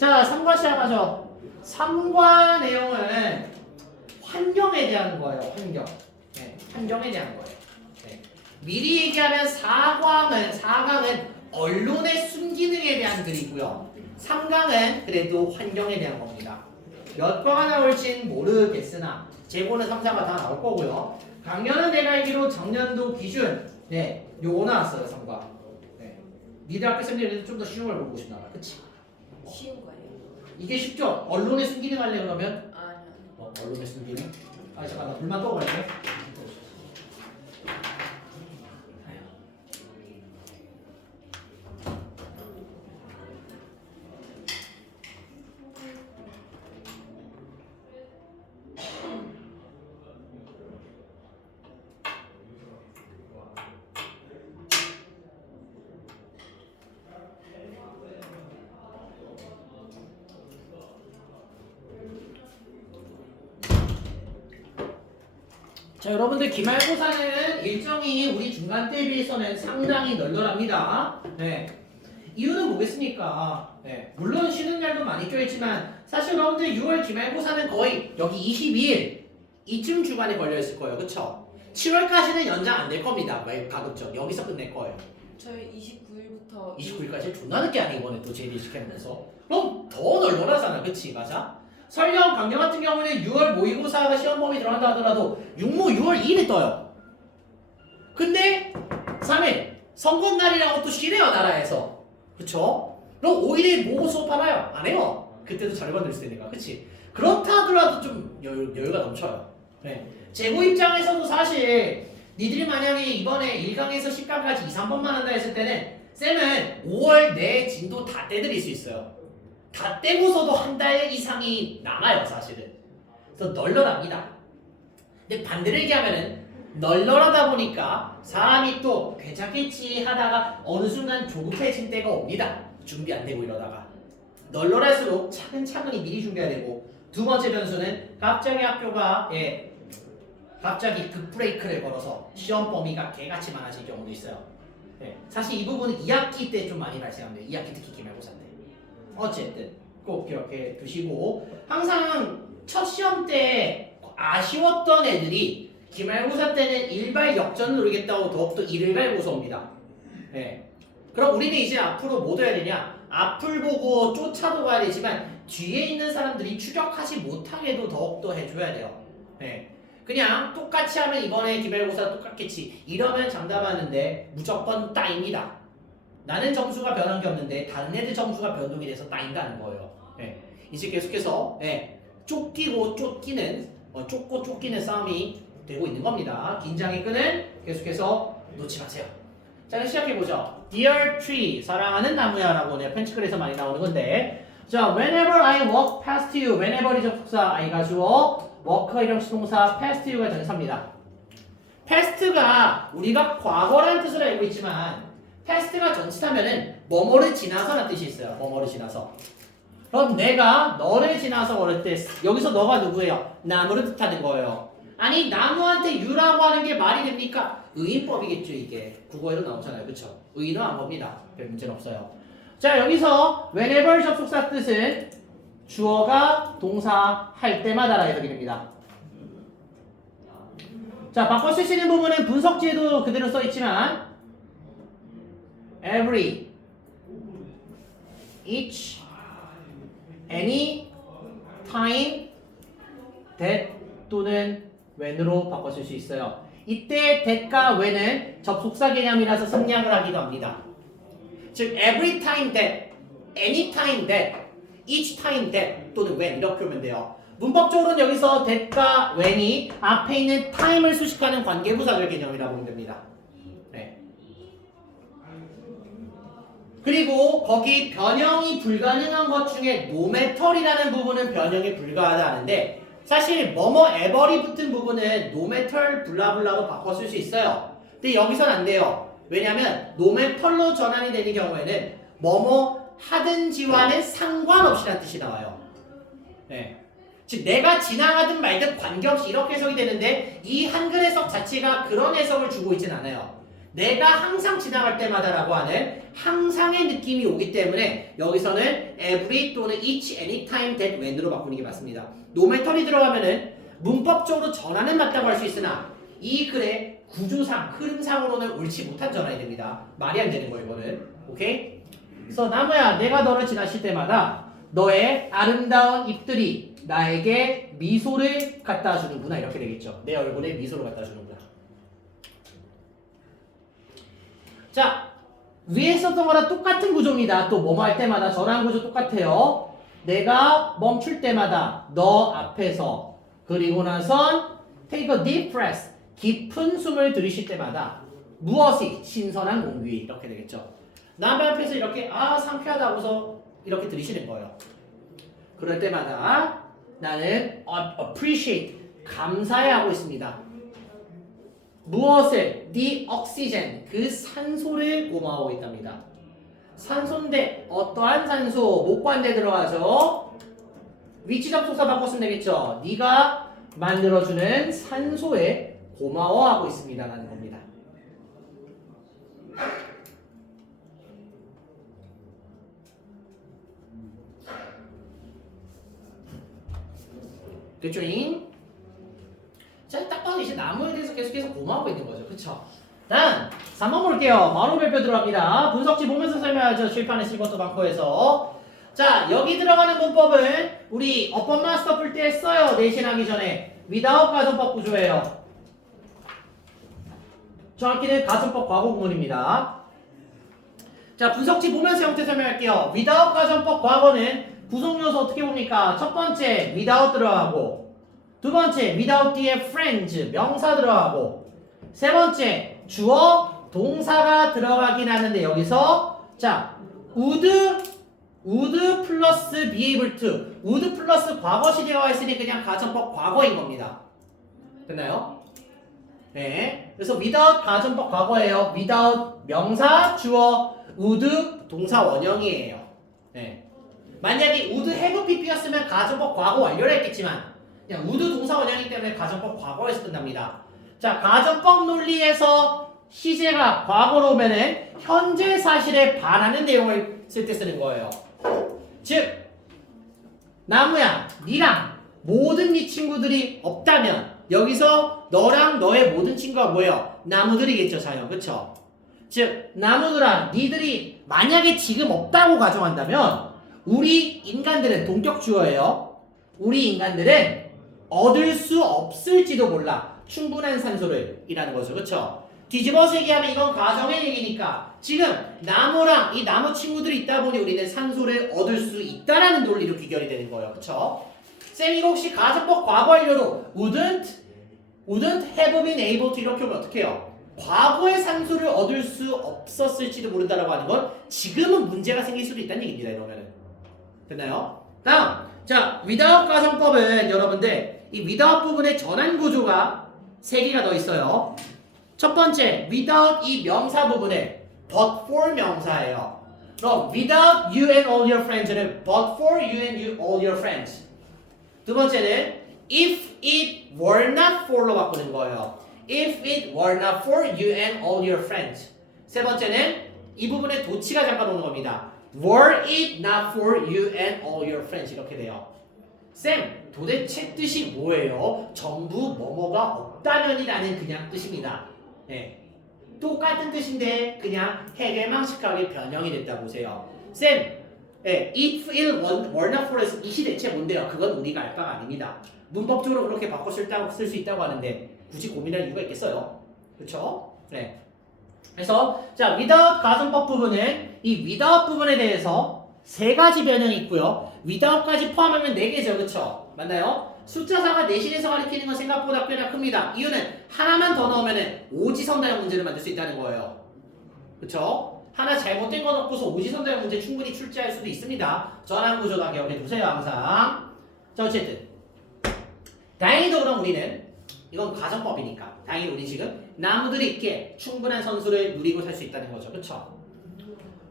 자, 3과 시작하죠. 3과 내용은 환경에 대한 거예요. 환경. 네, 환경에 대한 거예요. 네. 미리 얘기하면 4강은 언론의 순기능에 대한 글이고요. 3강은 그래도 환경에 대한 겁니다. 몇 과가 나올진 모르겠으나 재고는 3, 4가 다 나올 거고요. 강연은 내가 알기로 작년도 기준 요거 나왔어요. 3과. 니들 학교 쌤들은 좀 더 쉬운 걸 보고 싶나 봐. 그치? 쉬운 거예요? 이게 쉽죠? 언론의 순기능 할래 그러면? 아니요. 언론의 순기능? 아 잠깐만 불만 떠버렸네. 자, 여러분들 기말고사는 일정이 우리 중간 때에 비해서는 상당히 널널합니다. 네. 이유는 뭐겠습니까? 네. 물론 쉬는 날도 많이 껴있지만 사실 여러분들 6월 기말고사는 거의 여기 22일 이쯤 주간에 걸려있을 거예요. 그쵸? 7월까지는 연장 안 될 겁니다. 가급적 여기서 끝낼 거예요. 저희 29일부터 29일까지 존나 늦게 하네 이번에 또 JB시켜놓면서 그럼 더 널널하잖아. 그치? 맞아? 설령 강령 같은 경우는 6월 모의고사가 시험범위 들어간다 하더라도 6월 2일에 떠요. 근데 3일 선거날이라고 또 쉬래요 나라에서. 그쵸? 그럼 5일에 모의고 수업하나요? 안 해요. 그때도 자료 만들 테니까. 그치? 그렇다 하더라도 좀 여유가 넘쳐요. 네. 재고 입장에서도 사실 니들이 만약에 이번에 1강에서 10강까지 2, 3번만 한다 했을 때는 쌤은 5월 내 진도 다 떼드릴 수 있어요. 다 떼고서도 한 달 이상이 남아요 사실은. 그래서 널널합니다. 근데 반대로 얘기하면은 널널하다 보니까 사람이 또 괜찮겠지 하다가 어느 순간 조급해진 때가 옵니다. 준비 안 되고 이러다가 널널할수록 차근차근히 미리 준비해야 되고, 두 번째 변수는 갑자기 학교가 갑자기 급브레이크를 걸어서 시험 범위가 개같이 많아질 경우도 있어요. 사실 이 부분은 2학기 때 좀 많이 발생합니다. 2학기 특히 기말고사 때. 어쨌든 꼭 기억해 두시고, 항상 첫 시험 때 아쉬웠던 애들이 기말고사 때는 일발 역전 누르겠다고 더욱더 이를 갈고서 옵니다. 그럼 우리는 이제 앞으로 뭐 해야 되냐? 앞을 보고 쫓아도 가야 되지만 뒤에 있는 사람들이 추격하지 못하게도 더욱더 해줘야 돼요. 그냥 똑같이 하면 이번에 기말고사 똑같겠지 이러면 장담하는데 무조건 따입니다. 나는 점수가 변한 게 없는데 다른 애들 점수가 변동이 돼서 따인다는 거예요. 이제 계속해서 쫓고 쫓기는 싸움이 되고 있는 겁니다. 긴장의 끈은 계속해서 놓지 마세요. 자, 시작해보죠. Dear tree, 사랑하는 나무야 라고 오늘 펜치글에서 많이 나오는 건데, 자, whenever I walk past you, whenever이 접속사 I가 주어, walk 이름식 동사 past you가 전사입니다. past가 우리가 과거라는 뜻을 알고 있지만 past가 전치사면은 뭐뭐를 지나서라는 뜻이 있어요. 뭐뭐를 지나서. 그럼 내가 너를 지나서 걸을 때 여기서 너가 누구예요? 나무를 뜻하는 거예요. 아니 나무한테 유라고 하는 게 말이 됩니까? 의인법이겠죠 이게. 국어에도 나오잖아요. 그쵸? 의인은 안 봅니다. 별 문제는 없어요. 자, 여기서 whenever 접속사 뜻은 주어가 동사 할 때마다라 해석이 됩니다. 자, 바꿔 쓰시는 부분은 분석지에도 그대로 써있지만 every, each, any, time, that 또는 when으로 바꿔 쓸 수 있어요. 이때 that과 when은 접속사 개념이라서 생략을 하기도 합니다. 즉 every time that, any time that, each time that 또는 when 이렇게 오면 돼요. 문법적으로는 여기서 that과 when이 앞에 있는 time을 수식하는 관계부사절 개념이라고 보면 됩니다. 그리고 거기 변형이 불가능한 것 중에 no matter이라는 부분은 변형이 불가하다 하는데, 사실 뭐뭐 ever이 붙은 부분은 no matter 블라블라로 바꿔 쓸 수 있어요. 근데 여기선 안 돼요. 왜냐면 no matter로 전환이 되는 경우에는 뭐뭐 하든지와는 상관없이라는 뜻이 나와요. 즉 내가 지나가든 말든 관계없이 이렇게 해석이 되는데 이 한글 해석 자체가 그런 해석을 주고 있진 않아요. 내가 항상 지나갈 때마다라고 하는 항상의 느낌이 오기 때문에 여기서는 every 또는 each, anytime, that, when으로 바꾸는 게 맞습니다. 노매터리 들어가면은 문법적으로 전환은 맞다고 할 수 있으나 이 글의 구조상, 흐름상으로는 옳지 못한 전환이 됩니다. 말이 안 되는 거예요, 이거는. 오케이? 그래서 나무야, 내가 너를 지나칠 때마다 너의 아름다운 입들이 나에게 미소를 갖다 주는구나. 이렇게 되겠죠. 내 얼굴에 미소를 갖다 주는구나. 자, 위에 썼던 거랑 똑같은 구조입니다. 또 뭐뭐 할 때마다 전환 구조 똑같아요. 내가 멈출 때마다 너 앞에서 그리고 나선 take a deep breath 깊은 숨을 들이쉴 때마다 무엇이 신선한 공기 이렇게 되겠죠. 남의 앞에서 이렇게 상쾌하다고서 이렇게 들이쉬는 거예요. 그럴 때마다 나는 appreciate 감사해하고 있습니다. 무엇을? the oxygen 그 산소를 고마워하고 있답니다. 산소인데 어떠한 산소? 목관대 들어가죠. 위치 접속사 바꿨으면 되겠죠. 네가 만들어주는 산소에 고마워하고 있습니다 라는 겁니다. 됐죠잉? 자, 딱 봐도 이제 나무에 대해서 계속해서 고마워하고 있는 거죠. 그쵸? 다음 3번 볼게요. 바로 발표 들어갑니다. 분석지 보면서 설명하죠. 칠판에 실버터 방코에서. 자, 여기 들어가는 문법은 우리 어법 마스터 풀 때 했어요. 내신하기 전에. without 가정법 구조예요. 정확히는 가정법 과거 구문입니다. 자, 분석지 보면서 형태 설명할게요. without 가정법 과거는 구성 요소 어떻게 봅니까? 첫 번째 without 들어가고, 두 번째 without 뒤에 friends 명사 들어가고, 세 번째 주어 동사가 들어가긴 하는데 여기서 자 would 플러스 be able to would 플러스 과거 시제가 있으니 그냥 가정법 과거인 겁니다. 됐나요? 네. 그래서 without 가정법 과거예요. without 명사 주어 would 동사 원형이에요. 네. 만약에 would have pp였으면 가정법 과거 완료를 했겠지만 그냥 would 동사 원형이기 때문에 가정법 과거에서 끝납니다. 자, 가정법 논리에서 시제가 과거로 오면은 현재 사실에 반하는 내용을 쓸 때 쓰는 거예요. 즉, 나무야, 니랑 모든 네 친구들이 없다면 여기서 너랑 너의 모든 친구가 뭐예요? 나무들이겠죠, 자연. 그쵸? 즉, 나무들아, 니들이 만약에 지금 없다고 가정한다면 우리 인간들은 동격 주어예요. 우리 인간들은 얻을 수 없을지도 몰라. 충분한 산소를 이라는 거죠. 그쵸? 뒤집어서 얘기하면 이건 가정의 얘기니까 지금 나무랑 이 나무 친구들이 있다 보니 우리는 산소를 얻을 수 있다라는 논리로 귀결이 되는 거예요. 그쵸? 쌤 이거 혹시 가정법 과거 완료로 wouldn't have been able to 이렇게 오면 어떻게 해요? 과거에 산소를 얻을 수 없었을지도 모른다라고 하는 건 지금은 문제가 생길 수도 있다는 얘기입니다. 이러면은 됐나요? 다음 자 without 가정법은 여러분들 이 without 부분의 전환 구조가 3개가 더 있어요. 첫 번째, without 이 명사 부분에 but for 명사예요. 그럼 without you and all your friends는 but for you and all your friends. 두 번째는 if it were not for로 바꾸는 거예요. If it were not for you and all your friends. 세 번째는 이 부분에 도치가 잠깐 오는 겁니다. Were it not for you and all your friends 이렇게 돼요. 쌤, 도대체 뜻이 뭐예요? 전부 뭐뭐가 없다면이라는 그냥 뜻입니다. 네. 똑같은 뜻인데 그냥 해결망식하게 변형이 됐다 보세요. 쌤, 네, if it were not for us 이시 대체 뭔데요? 그건 우리가 알 바가 아닙니다. 문법적으로 그렇게 바꿔 쓸 수 있다고 하는데 굳이 고민할 이유가 있겠어요? 그렇죠? 네. 그래서 자 without 가정법 부분은 이 without 부분에 대해서 3가지 변형이 있고요. without까지 포함하면 4개죠. 그쵸? 맞나요? 숫자사가 내신에서 가리키는 건 생각보다 꽤나 큽니다. 이유는 하나만 더 넣으면 오지선다형 문제를 만들 수 있다는 거예요. 그쵸? 하나 잘못된 거 넣고서 오지선다형 문제 충분히 출제할 수도 있습니다. 전환 구조 다 기억해 두세요. 항상. 자 어쨌든 다행히도 그럼 우리는 이건 가정법이니까 다행히 우리 지금 나무들이 있기에 충분한 선수를 누리고 살 수 있다는 거죠. 그쵸?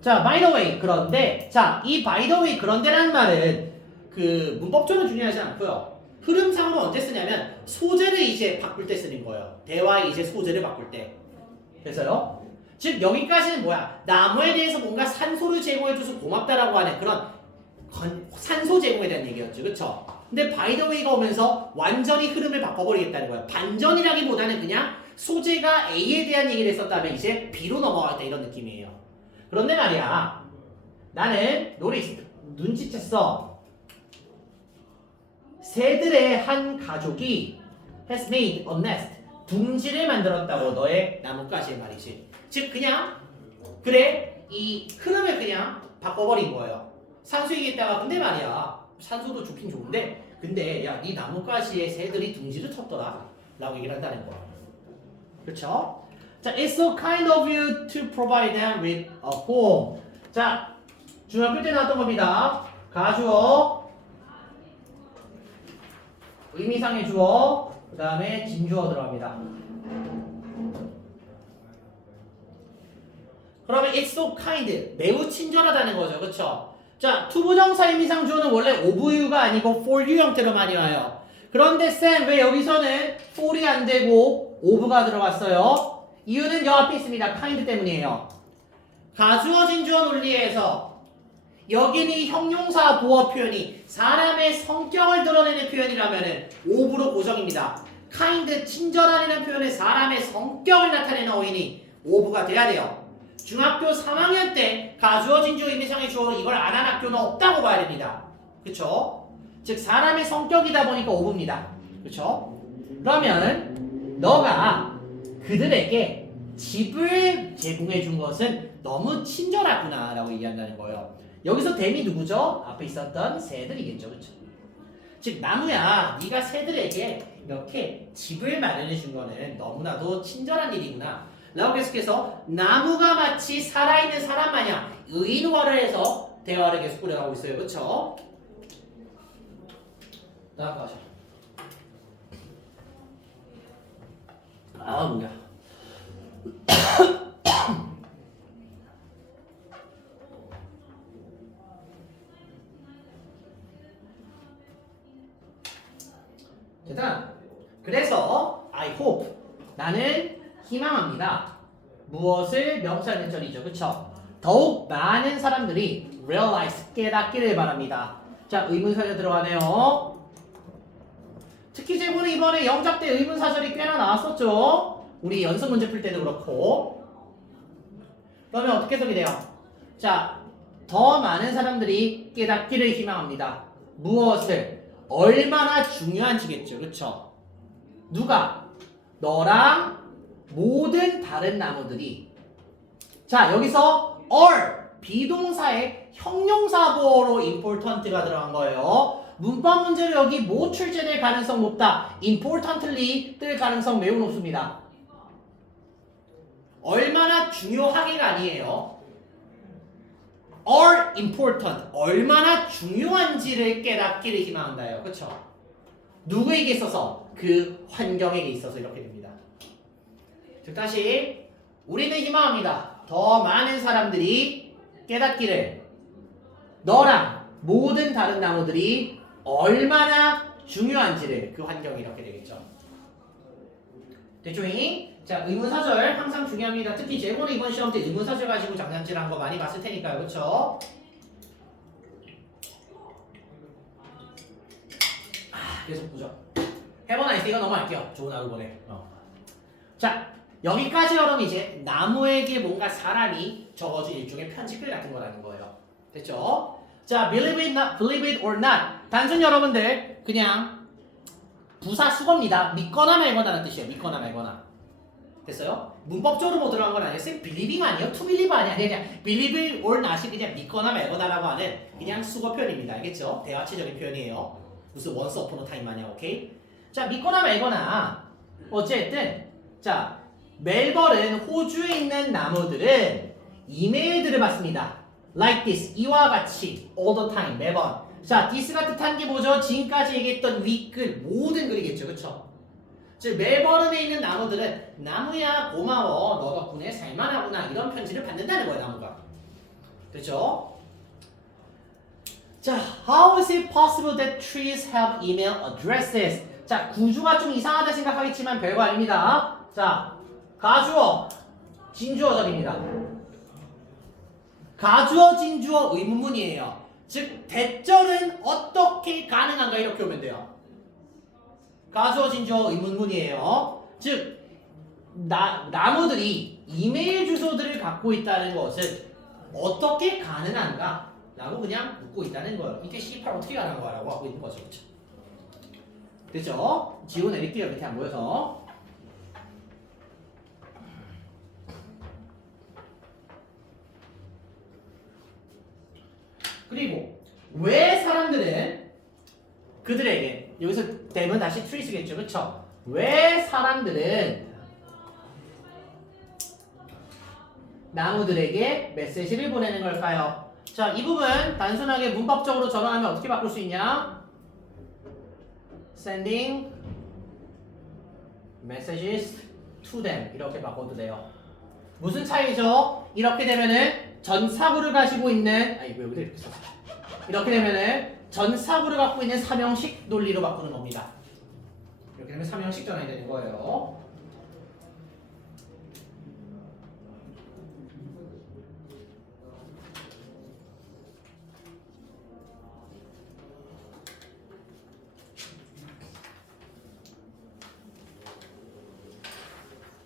자, by the way, 그런데, 자, 이 by the way, 그런데라는 말은 그 문법적으로 중요하지 않고요. 흐름상으로 언제 쓰냐면 소재를 이제 바꿀 때 쓰는 거예요. 대화의 이제 소재를 바꿀 때. 그래서요, 즉 여기까지는 뭐야? 나무에 대해서 뭔가 산소를 제공해줘서 고맙다라고 하는 그런 산소 제공에 대한 얘기였죠. 그쵸? 근데 바이더웨이가 오면서 완전히 흐름을 바꿔버리겠다는 거야. 반전이라기보다는 그냥 소재가 A에 대한 얘기를 했었다면 이제 B로 넘어가겠다 이런 느낌이에요. 그런데 말이야. 나는 눈치챘어. 새들의 한 가족이 has made a nest. 둥지를 만들었다고 너의 나뭇가지의 말이지. 즉 그냥 그래 이 흐름을 그냥 바꿔버린 거예요. 산소 얘기했다가 근데 말이야 산소도 좋긴 좋은데 근데 야 네 나뭇가지에 새들이 둥지를 쳤더라 라고 얘기를 한다는 거야. 그렇죠? 자, it's so kind of you to provide them with a home. 자, 중학교 때 나왔던 겁니다. 가주어, 의미상의 주어, 그 다음에 진주어 들어갑니다. 그러면 it's so kind, 매우 친절하다는 거죠. 그쵸? 자, 투부정사 의미상 주어는 원래 of you가 아니고 for you 형태로 많이 와요. 그런데 쌤, 왜 여기서는 for이 안 되고 of가 들어갔어요? 이유는 여 앞에 있습니다. kind 때문이에요. 가주어 진주어 논리에서 여기는 형용사 보어 표현이 사람의 성격을 드러내는 표현이라면은 of로 고정입니다. kind, 친절하다는 표현에 사람의 성격을 나타내는 어휘니 of가 돼야 돼요. 중학교 3학년 때 가주어 진주어 의미상의 주어 이걸 안 한 학교는 없다고 봐야 됩니다. 그쵸? 즉 사람의 성격이다 보니까 of입니다. 그쵸? 그러면 너가 그들에게 집을 제공해 준 것은 너무 친절하구나 라고 얘기한다는 거예요. 여기서 댐이 누구죠? 앞에 있었던 새들이겠죠. 그쵸? 즉 나무야 네가 새들에게 이렇게 집을 마련해 준 거는 너무나도 친절한 일이구나 라고 계속해서 나무가 마치 살아있는 사람 마냥 의인화를 해서 대화를 계속 꾸려가고 있어요. 그쵸? 나가자. 아 뭐야. 됐다. 그래서 I hope 나는 희망합니다. 무엇을 명사연전이죠. 그쵸? 더욱 많은 사람들이 realize 깨닫기를 바랍니다. 자 의문사절 들어가네요. 특히 제보는 이번에 영작 때 의문사절이 꽤나 나왔었죠. 우리 연습 문제 풀 때도 그렇고. 그러면 어떻게 해석이 돼요? 자, 더 많은 사람들이 깨닫기를 희망합니다. 무엇을? 얼마나 중요한지겠죠. 그쵸? 누가? 너랑 모든 다른 나무들이. 자, 여기서 all 비동사의 형용사보어로 important가 들어간 거예요. 문법 문제로 여기 뭐 출제될 가능성 높다. importantly 뜰 가능성 매우 높습니다. 얼마나 중요하게가 아니에요. are important. 얼마나 중요한지를 깨닫기를 희망한다요. 그쵸? 누구에게 있어서? 그 환경에게 있어서 이렇게 됩니다. 즉 다시 우리는 희망합니다. 더 많은 사람들이 깨닫기를 너랑 모든 다른 나무들이 얼마나 중요한지를 그 환경이 이렇게 되겠죠. 됐죠잉? 자 의문사절 항상 중요합니다. 특히 재고는 이번 시험 때 의문사절 가지고 장난질한 거 많이 봤을 테니까요. 그쵸? 계속 보죠. 해보나 이거 넘어갈게요. 좋은 하루 보내. 자 여기까지 여러분 이제 나무에게 뭔가 사람이 적어준 일종의 편지글 같은 거라는 거예요. 됐죠? 자 believe it or not 단순 여러분들 그냥 부사 수거입니다. 믿거나 말거나라는 뜻이에요. 믿거나 말거나. 됐어요? 문법적으로 뭐 들어간 건 아니에요. believing 아니에요? to believe 아니에요. 그냥 believe it or not이 그냥 믿거나 말거나라고 하는 그냥 수거 표현입니다. 알겠죠? 대화체적인 표현이에요. 무슨 once upon a time 마냥 오케이? 자 믿거나 말거나 어쨌든 자 멜버른 호주에 있는 나무들은 이메일들을 받습니다. Like this 이와 같이 all the time 매번. 자 this가 뜻한 게 뭐죠? 지금까지 얘기했던 윗글 모든 글이겠죠. 그쵸? 즉 멜버른에 있는 나무들은 나무야 고마워 너 덕분에 살만하구나 이런 편지를 받는다는 거예요. 나무가. 됐죠? 자 how is it possible that trees have email addresses? 자 구조가 좀 이상하다 생각하겠지만 별거 아닙니다. 자 가주어 진주어절입니다. 가주어, 진주어, 의문문이에요. 즉 대절은 어떻게 가능한가 이렇게 오면 돼요. 가주어, 진주어, 의문문이에요. 즉 나무들이 이메일 주소들을 갖고 있다는 것은 어떻게 가능한가? 라고 그냥 묻고 있다는 거예요. 이게 C8 어떻게 가능한 거라고 하고 있는 거죠. 그쵸? 됐죠? 지워내릴게요. 밑에 안 보여서. 그리고 왜 사람들은 그들에게 여기서 되면 다시 트리 쓰겠죠. 그쵸? 왜 사람들은 나무들에게 메시지를 보내는 걸까요? 자, 이 부분 단순하게 문법적으로 전환하면 어떻게 바꿀 수 있냐? Sending messages to them 이렇게 바꿔도 돼요. 무슨 차이죠? 이렇게 되면은 전사구를 가지고 있는 이거 여기다 이렇게 썼어. 이렇게 되면은 전사구를 갖고 있는 삼형식 논리로 바꾸는 겁니다. 이렇게 되면 삼형식 전환이 되는 거예요.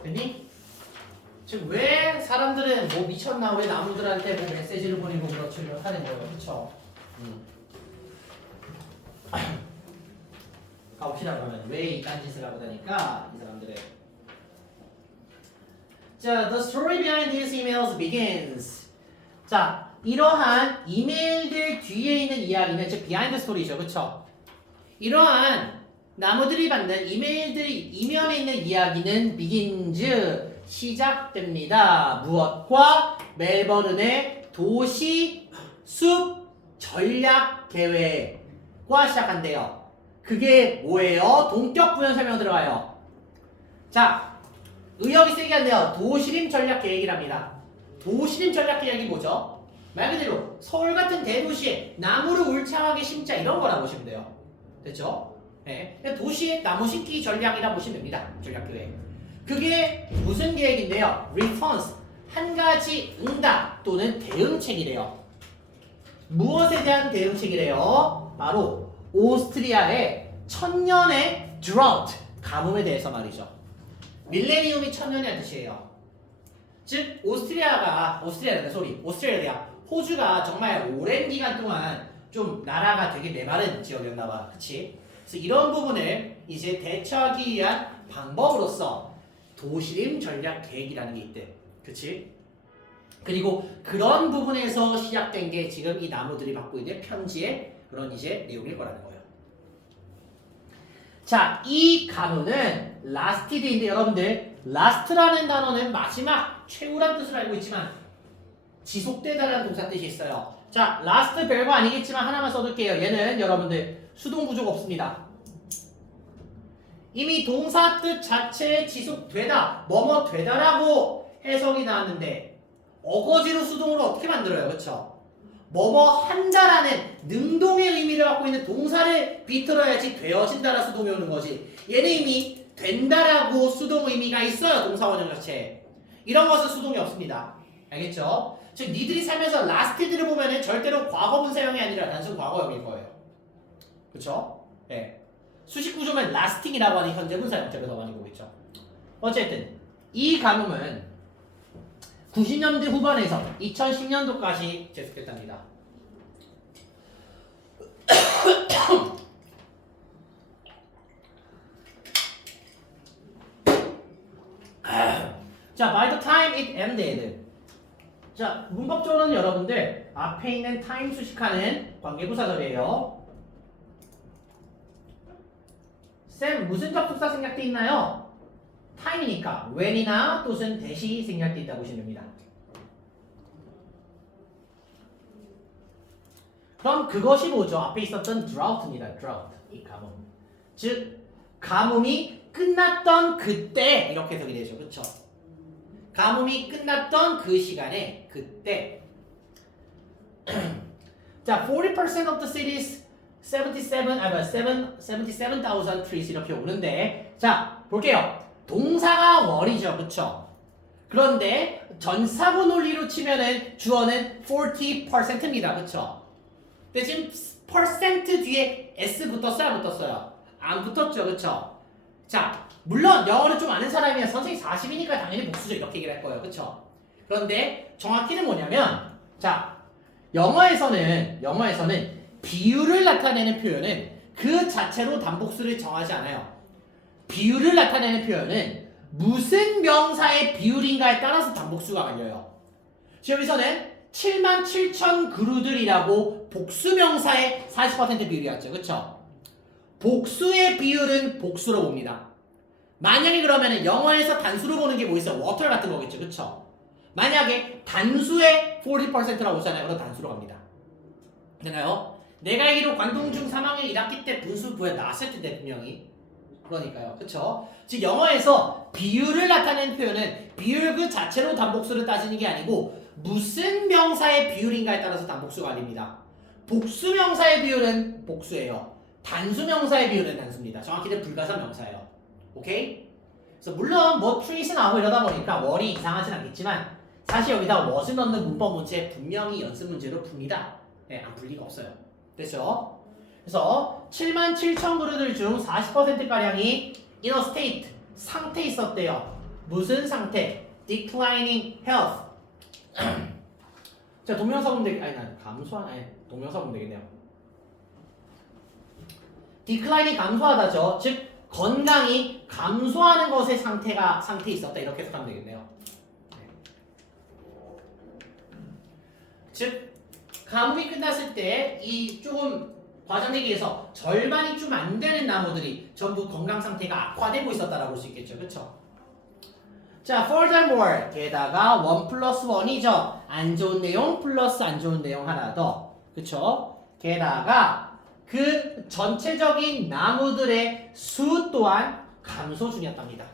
됐니? 즉 왜 사람들은 뭐 미쳤나 왜 나무들한테 뭐 메시지를 보내고 그렇죠 하는 거예요. 그쵸? 가봅시다. 그러면 왜 이딴 짓을 하고 다니까 이 사람들은. 자, the story behind these emails begins. 자, 이러한 이메일들 뒤에 있는 이야기는 즉 비하인드 스토리죠. 그쵸? 이러한 나무들이 받는 이메일들 이면에 있는 이야기는 begins 시작됩니다. 무엇과? 멜버른의 도시 숲 전략 계획과 시작한대요. 그게 뭐예요? 동격 부연 설명 들어가요. 자, 의역이 세게 한대요. 도시림 전략 계획이랍니다. 도시림 전략 계획이 뭐죠? 말 그대로 서울 같은 대도시에 나무를 울창하게 심자 이런 거라 보시면 돼요. 됐죠? 네. 도시에 나무 심기 전략이라 보시면 됩니다. 전략 계획. 그게 무슨 계획인데요? Response. 한 가지 응답 또는 대응책이래요. 무엇에 대한 대응책이래요? 바로 오스트리아의 천년의 drought, 가뭄에 대해서 말이죠. 밀레니움이 천년이라는 뜻이에요. 즉 오스트리아가 호주가 정말 오랜 기간 동안 좀 나라가 되게 메마른 지역이었나봐. 그치? 그래서 이런 부분을 이제 대처하기 위한 방법으로서 도시림 전략 계획이라는 게 있대. 그치? 그리고 그런 부분에서 시작된 게 지금 이 나무들이 받고 있는 편지의 그런 이제 내용일 거라는 거예요. 자, 이 가문은 lasted인데 여러분들 last라는 단어는 마지막, 최후란 뜻을 알고 있지만 지속되다라는 동사 뜻이 있어요. 자, last 별거 아니겠지만 하나만 써둘게요. 얘는 여러분들 수동 부족 없습니다. 이미 동사 뜻 자체에 지속되다, 뭐뭐 되다라고 해석이 나왔는데 어거지로 수동으로 어떻게 만들어요? 그쵸? 뭐뭐 한다라는 능동의 의미를 갖고 있는 동사를 비틀어야지 되어진다라 수동이 오는 거지. 얘는 이미 된다라고 수동 의미가 있어요. 동사 원형 자체에. 이런 것은 수동이 없습니다. 알겠죠? 즉 니들이 살면서 lasted를 보면은 절대로 과거분 사용이 아니라 단순 과거형일 거예요. 그쵸? 네. 수식 구조면 lasting이라고 하는 현재분 사용법을 더 많이 보고 있죠. 어쨌든 이 가뭄은 90년대 후반에서 2010년도까지 계속됐답니다. 자, by the time it ended. 자, 문법적으로는 여러분들 앞에 있는 time 수식하는 관계부사절이에요. 쌤, 무슨 접속사 생략돼 있나요? time이니까 when이나 또는 대시 생략돼 있다고 보시면 됩니다. 그럼 그것이 뭐죠? 앞에 있었던 drought입니다. drought, 이 가뭄. 즉 가뭄이 끝났던 그때 이렇게 해석이 되죠. 그렇죠? 가뭄이 끝났던 그 시간에 그때. 자, 40% of the city's 77,000 trees 이렇게 오는데 자 볼게요. 동사가 were이죠. 그쵸? 그런데 전사고 논리로 치면은 주어는 40%입니다. 그쵸? 근데 지금 퍼센트 뒤에 S 붙었어요? 안 붙었어요? 안 붙었죠. 그쵸? 자, 물론 영어를 좀 아는 사람이면 선생님 40이니까 당연히 복수죠. 이렇게 얘기를 할 거예요. 그쵸? 그런데 정확히는 뭐냐면 자, 영어에서는 비율을 나타내는 표현은 그 자체로 단복수를 정하지 않아요. 비율을 나타내는 표현은 무슨 명사의 비율인가에 따라서 단복수가 갈려요. 지금 여기서는 77,000 그루들이라고 복수 명사의 40% 비율이었죠. 그쵸? 복수의 비율은 복수로 봅니다. 만약에 그러면은 영어에서 단수로 보는 게 뭐 있어요? 워터 같은 거겠죠. 그쵸? 만약에 단수의 40%라고 했잖아요. 그럼 단수로 갑니다. 되나요? 내가 알기로 관동중 3학년 1학기 때 분수 부에 나왔을 텐데 분명히. 그러니까요. 그쵸? 즉 영어에서 비율을 나타내는 표현은 비율 그 자체로 단복수를 따지는 게 아니고 무슨 명사의 비율인가에 따라서 단복수가 갈립니다. 복수 명사의 비율은 복수예요. 단수 명사의 비율은 단수입니다. 정확히는 불가사 명사예요. 오케이? 그래서 물론 뭐 트윗이 나오고 이러다 보니까 월이 이상하진 않겠지만 사실 여기다 what을 넣는 문법 문제 분명히 연습 문제로 풉니다. 네, 안 풀 리가 없어요. 됐죠? 그래서 77,000 그루들 중 40%가량이 inner state, 상태에 있었대요. 무슨 상태? declining health. 자, 동명사 보면 동명사 보면 되겠네요. declining 감소하다죠. 즉 건강이 감소하는 것의 상태에 있었다. 이렇게 해석하면 되겠네요. 즉 가뭄이 끝났을 때 이 조금 과장되기 위해서 절반이 좀 안 되는 나무들이 전부 건강 상태가 악화되고 있었다라고 볼 수 있겠죠. 그쵸? 자, furthermore 게다가 1 플러스 1이죠. 안 좋은 내용 플러스 안 좋은 내용 하나 더. 그쵸? 게다가 그 전체적인 나무들의 수 또한 감소 중이었답니다.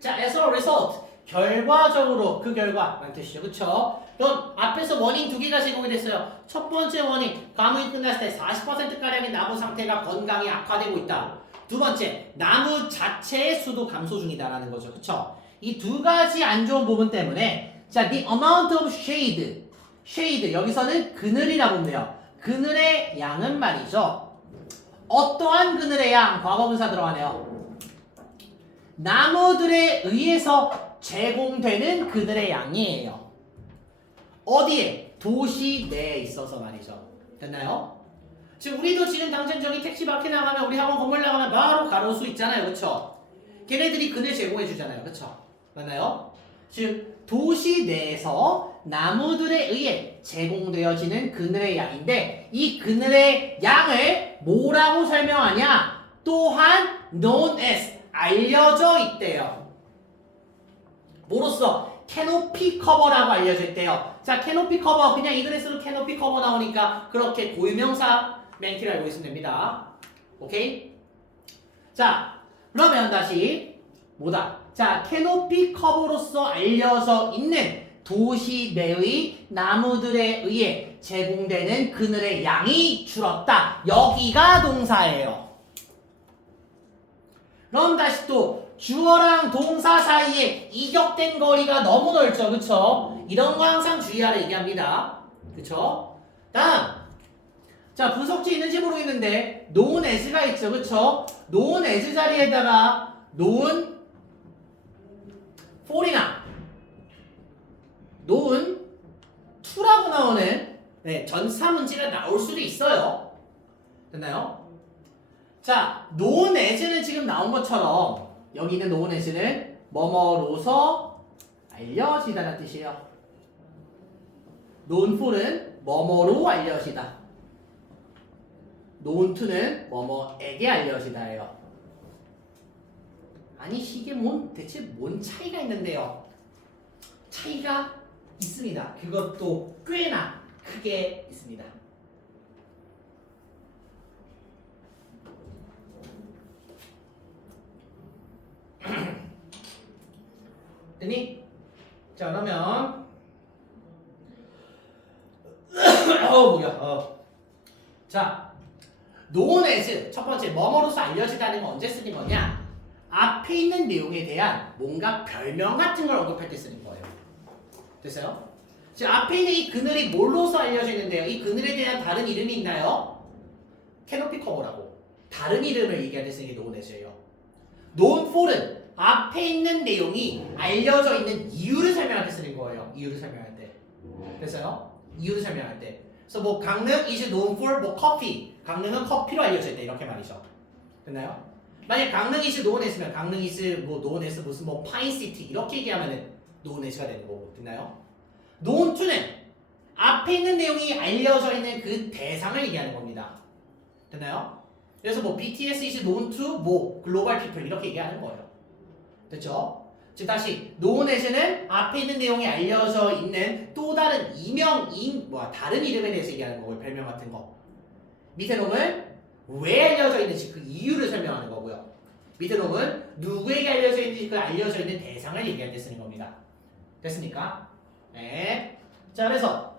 자, as a result 결과적으로 그 결과라는 뜻이죠. 그쵸? 그럼 앞에서 원인 두 개가 제공이 됐어요. 첫 번째 원인, 가뭄이 끝났을 때 40%가량의 나무 상태가 건강이 악화되고 있다. 두 번째, 나무 자체의 수도 감소 중이다라는 거죠. 그쵸? 이 두 가지 안 좋은 부분 때문에 자, the amount of shade 여기서는 그늘이라고 보면 돼요. 그늘의 양은 말이죠. 어떠한 그늘의 양? 과거분사 들어가네요. 나무들에 의해서 제공되는 그들의 양이에요. 어디에? 도시 내에 있어서 말이죠. 됐나요? 지금 우리도 지금 당장 저기 택시 밖에 나가면 우리 학원 건물 나가면 바로 가로수 있잖아요. 그쵸? 걔네들이 그늘 제공해 주잖아요. 그쵸? 맞나요? 즉 도시 내에서 나무들에 의해 제공되어지는 그늘의 양인데 이 그늘의 양을 뭐라고 설명하냐? 또한 known as 알려져 있대요. 뭐로써? 캐노피 커버라고 알려져 있대요. 자, 캐노피 커버 그냥 이 그래스로 캐노피 커버 나오니까 그렇게 고유명사 멘티를 알고 있으면 됩니다. 오케이? 자, 그러면 다시 뭐다? 자, 캐노피 커버로서 알려져 있는 도시 내의 나무들에 의해 제공되는 그늘의 양이 줄었다. 여기가 동사예요. 그럼 다시 또 주어랑 동사 사이에 이격된 거리가 너무 넓죠. 그쵸? 이런 거 항상 주의하라 얘기합니다. 그쵸? 다음 자, 분석지 있는지 모르겠는데 known as가 있죠. 그쵸? known as 자리에다가 known for이나 known to라고 나오는 전사 문제가 나올 수도 있어요. 됐나요? 자, known as는 지금 나온 것처럼 여기 있는 known as는 뭐뭐로서 알려지다는 뜻이에요. known for은 뭐뭐로 알려지다. known to는 뭐뭐에게 알려지다예요. 아니 이게 대체 뭔 차이가 있는데요? 차이가 있습니다. 그것도 꽤나 크게 있습니다. 됐니? 자 그러면 뭐야 자 known 첫 번째 뭐뭐로서 알려지다는 건 언제 쓰는 거냐? 앞에 있는 내용에 대한 뭔가 별명 같은 걸 언급할 때 쓰는 거예요. 됐어요? 지금 앞에 있는 이 그늘이 뭘로서 알려져 있는데요? 이 그늘에 대한 다른 이름이 있나요? 캐노피 커버라고 다른 이름을 얘기할 때 쓰는 게 known이에요. known for은 앞에 있는 내용이 알려져 있는 이유를 설명할 때 쓰는 거예요. 이유를 설명할 때. 됐어요? 이유를 설명할 때. 그래서 뭐 강릉 is known for 뭐 커피. 강릉은 커피로 알려져 있다 이렇게 말이죠. 됐나요? 만약 강릉 is known 했으면 강릉 is 뭐 known as 무슨 뭐 파인 시티 이렇게 얘기하면은 known as가 되는 거고. 됐나요? known to는 앞에 있는 내용이 알려져 있는 그 대상을 얘기하는 겁니다. 됐나요? 그래서 뭐 BTS is known to 뭐 글로벌 피플 이렇게 얘기하는 거예요. 됐죠? 즉 다시 known as는 앞에 있는 내용이 알려져 있는 또 다른 다른 이름에 대해서 얘기하는 거고요. 별명 같은 거. 밑에 놈은 왜 알려져 있는지 그 이유를 설명하는 거고요. 밑에 놈은 누구에게 알려져 있는지 그 알려져 있는 대상을 얘기할 때 쓰는 겁니다. 됐습니까? 네. 자 그래서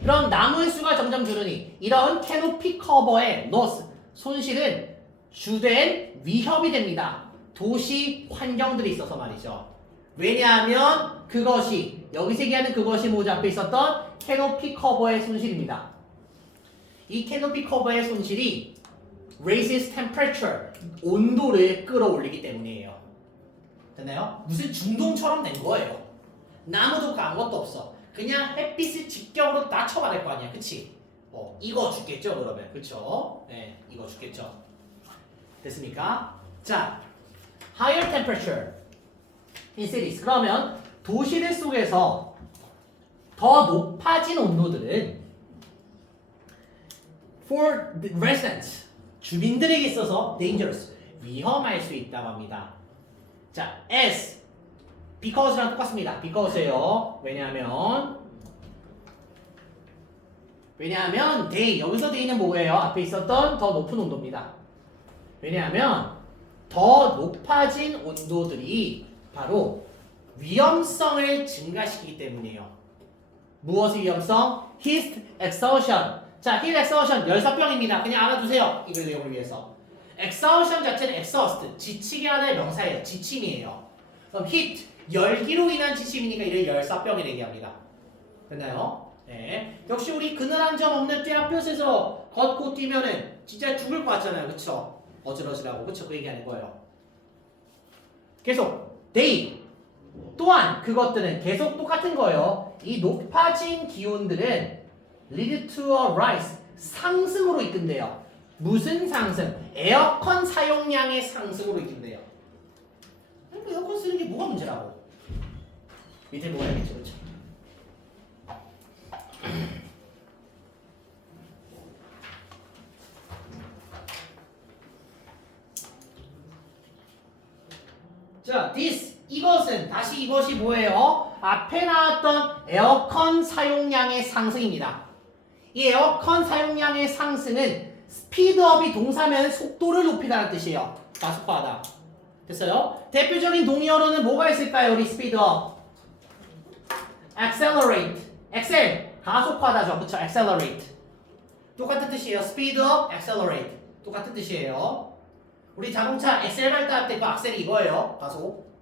그럼 나무의 수가 점점 줄으니 이런 캐노피 커버의 loss 손실은 주된 위협이 됩니다. 도시 환경들이 있어서 말이죠. 왜냐하면 그것이 여기서 얘기하는 그것이 모두 앞에 있었던 캐노피 커버의 손실입니다. 이 캐노피 커버의 손실이 raises temperature 온도를 끌어올리기 때문이에요. 됐나요? 무슨 중동처럼 된 거예요. 나무도 아무것도 없어. 그냥 햇빛을 직격으로 낮춰받을 거 아니야, 그치? 이거 죽겠죠, 그러면, 그쵸? 네, 이거 죽겠죠. 됐습니까? 자, higher temperature in cities. 그러면 도시들 속에서 더 높아진 온도들은 for the residents 주민들에게 있어서 dangerous 위험할 수 있다고 합니다. 자, as because랑 똑같습니다. because예요. 왜냐하면 they 여기서 they는 뭐예요? 앞에 있었던 더 높은 온도입니다. 왜냐하면 더 높아진 온도들이 바로 위험성을 증가시키기 때문이에요. 무엇의 위험성? heat exhaustion. 자, heat exhaustion 열사병입니다. 그냥 알아두세요. 이걸 내용을 위해서. exhaustion 자체는 exhaust 지치게 하는 명사예요. 지침이에요. 그럼 heat 열기로 인한 지침이니까 이를 열사병이라고 얘기합니다. 됐나요? 네. 역시 우리 그늘 한 점 없는 떼학볕에서 걷고 뛰면은 진짜 죽을 것 같잖아요. 그쵸? 어지러지라고. 그쵸? 그 얘기하는 거예요. 계속 they 또한 그것들은 계속 똑같은 거예요. 이 높아진 기온들은 lead to a rise 상승으로 이끈대요. 무슨 상승? 에어컨 사용량의 상승으로 이끈대요. 에어컨 쓰는 게 뭐가 문제라고? 밑에 뭐가 있겠죠, 그렇죠? 자, 이것은 다시 이것이 뭐예요? 앞에 나왔던 에어컨 사용량의 상승입니다. 이 에어컨 사용량의 상승은 스피드업이 동사면 속도를 높이다는 뜻이에요. 가속화하다. 됐어요? 대표적인 동의어로는 뭐가 있을까요? 우리 스피드업. accelerate. excel. 가속화하다죠. 그쵸? accelerate. 똑같은 뜻이에요. speed업, accelerate. 똑같은 뜻이에요. 우리 자동차 엑셀 밟다 때 그 악셀이 이거예요. 가속.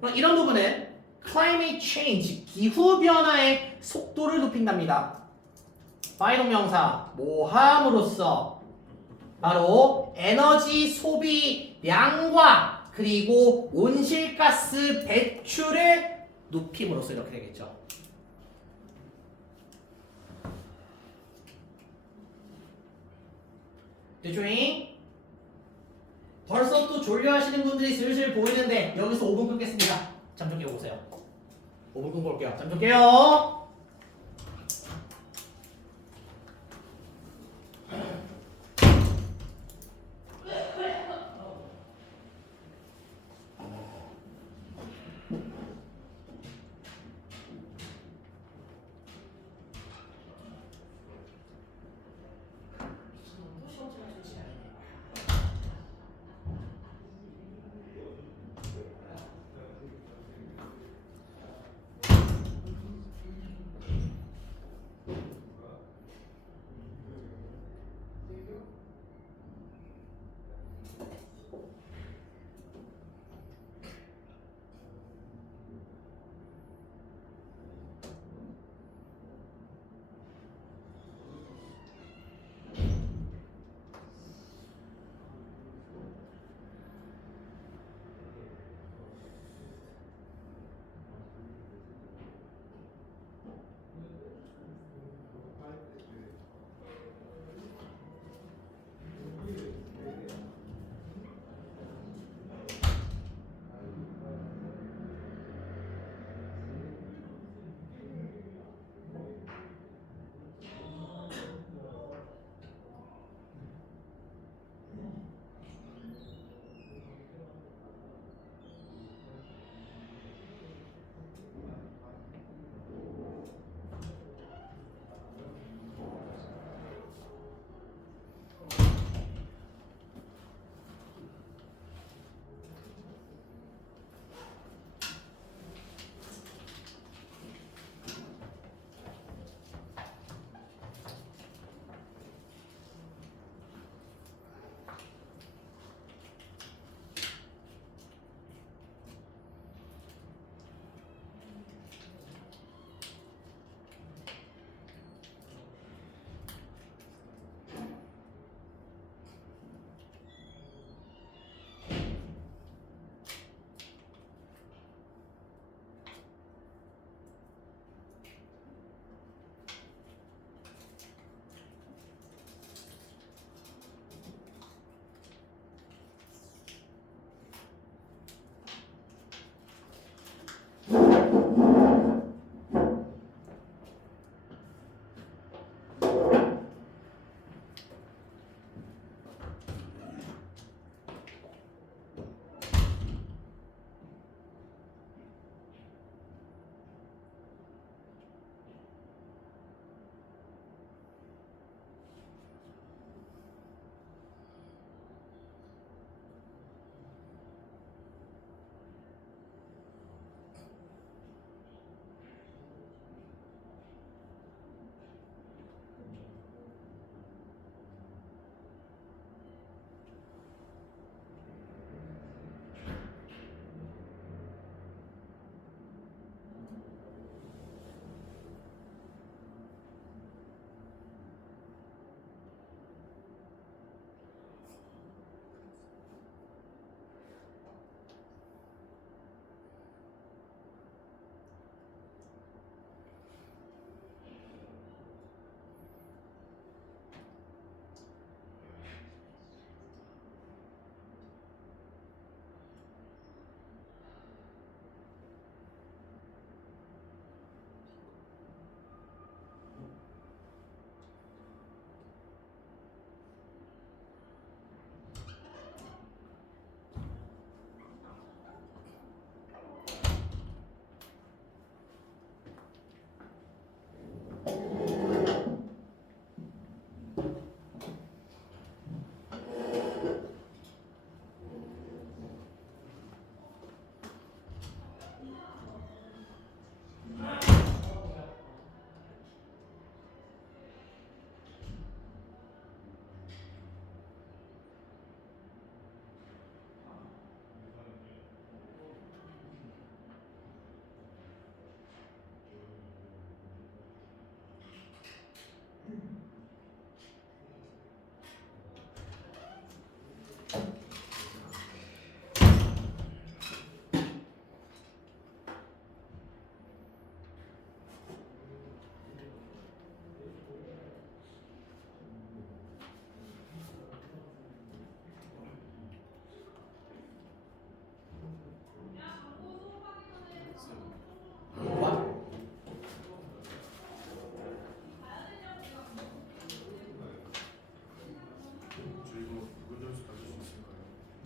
그럼 이런 부분은 climate change, 기후변화의 속도를 높인답니다. by 동명사, 뭐함으로써 바로 에너지 소비량과 그리고 온실가스 배출을 높임으로써 이렇게 되겠죠. 대충이 벌써 또 졸려하시는 분들이 슬슬 보이는데 여기서 5분 끊겠습니다. 잠 좀 깨워보세요. 5분 끊고 올게요. 잠 좀 깨요.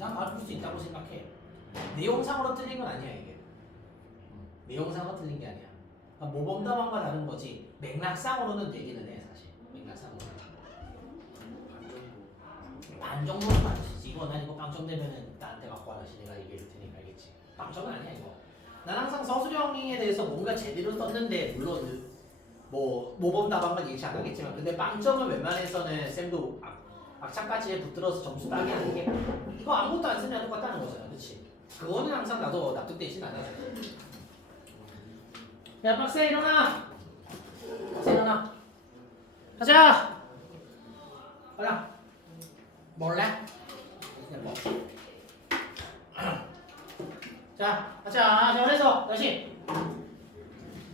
난 맞을 수 있다고 생각해. 내용상으로 틀린 건 아니야 이게. 내용상으로 틀린 게 아니야. 모범답안과 다른 거지. 맥락상으로는 되기는 해 사실. 맥락상으로. 반 정도는 맞지. 이거 난 이거 빵점 되면은 나한테 갖고 와라. 내가 얘기해 줄 테니까 알겠지. 빵점은 아니야 이거. 난 항상 서술형에 대해서 뭔가 제대로 썼는데 물론 뭐 모범답안만 예시 안 하겠지만 근데 빵점은 웬만해서는 쌤도 악착같이 붙들어서 점수 따게 하는 게 이거 아무것도 안 쓰면 똑같다는 거잖아. 그치? 그거는 항상 나도 납득되진 않아. 야 박세 일어나. 박세 일어나. 가자. 가자. 먹을래? 그냥 먹. 자, 가자. 그래서 다시.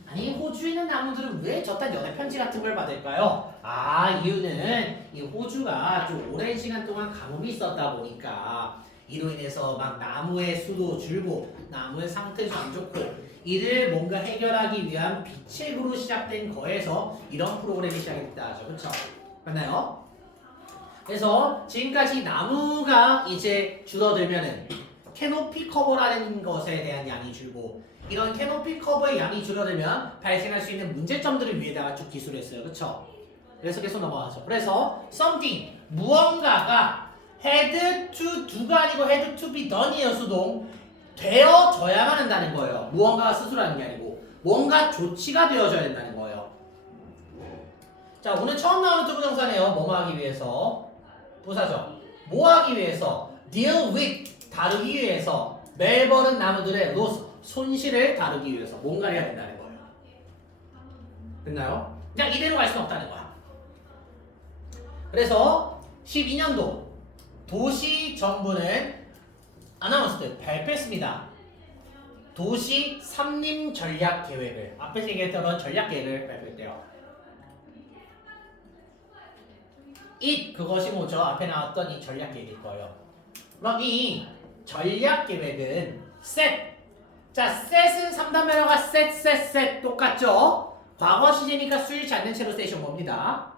아니 호주에 있는 나무들은 왜 저딴 연애 편지 같은 걸 받을까요? 아 이유는 이 호주가 좀 오랜 시간 동안 가뭄이 있었다 보니까 이로 인해서 막 나무의 수도 줄고 나무의 상태도 안 좋고 이를 뭔가 해결하기 위한 비책으로 시작된 거에서 이런 프로그램이 시작이 됐다 하죠. 그렇죠? 맞나요? 그래서 지금까지 나무가 이제 줄어들면은 캐노피 커버라는 것에 대한 양이 줄고 이런 캐노피 커버의 양이 줄어들면 발생할 수 있는 문제점들을 위에다가 쭉 기술했어요. 그렇죠? 그래서 계속 넘어가죠. 그래서 something 무언가가 had to do가 아니고 had to be done이에요. 수동 되어져야만 한다는 거예요. 무언가가 스스로 하는 게 아니고 뭔가 조치가 되어져야 된다는 거예요. 자 오늘 처음 나오는 투부정사네요. 뭐뭐 하기 위해서 부사죠. 뭐 하기 위해서 deal with 다루기 위해서 멜버른 나무들의 loss 손실을 다루기 위해서 뭔가를 해야 된다는 거예요. 됐나요? 그냥 이대로 갈 수는 없다는 거야. 그래서 12년도 도시 정부는 아나운스드 발표했습니다. 도시 삼림 전략 계획을 앞에서 얘기했던 전략 계획을 발표했대요. 그것이 뭐죠? 앞에 나왔던 이 전략 계획일 거예요. 그럼 이 전략 계획은 set. 자, set은 3단면허가 set 똑같죠? 과거 시제니까 수일치 않는 채로 셋이 온 겁니다.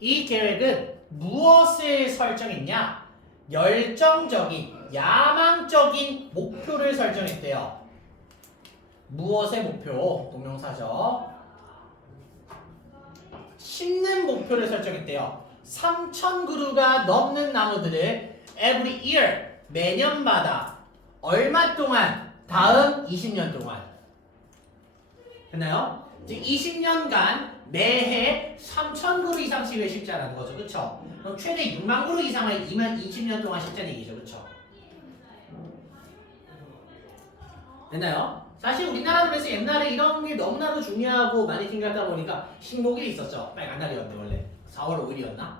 이 계획은 무엇을 설정했냐? 열정적인, 야망적인 목표를 설정했대요. 무엇의 목표? 동명사죠. 심는 목표를 설정했대요. 3,000그루가 넘는 나무들을 every year, 매년마다 얼마 동안? 다음 20년 동안. 됐나요? 즉 20년간 매해 3,000그루 이상씩을 심자라는 거죠. 그쵸? 그럼 최대 6만 그루 이상을 20년 동안 심자는 얘기죠. 그쵸? 됐나요? 사실 우리나라도 그래서 옛날에 이런 게 너무나도 중요하고 많이 생각하다 보니까 식목일이 있었죠. 빨간 날이었는데 원래 4월 5일이었나?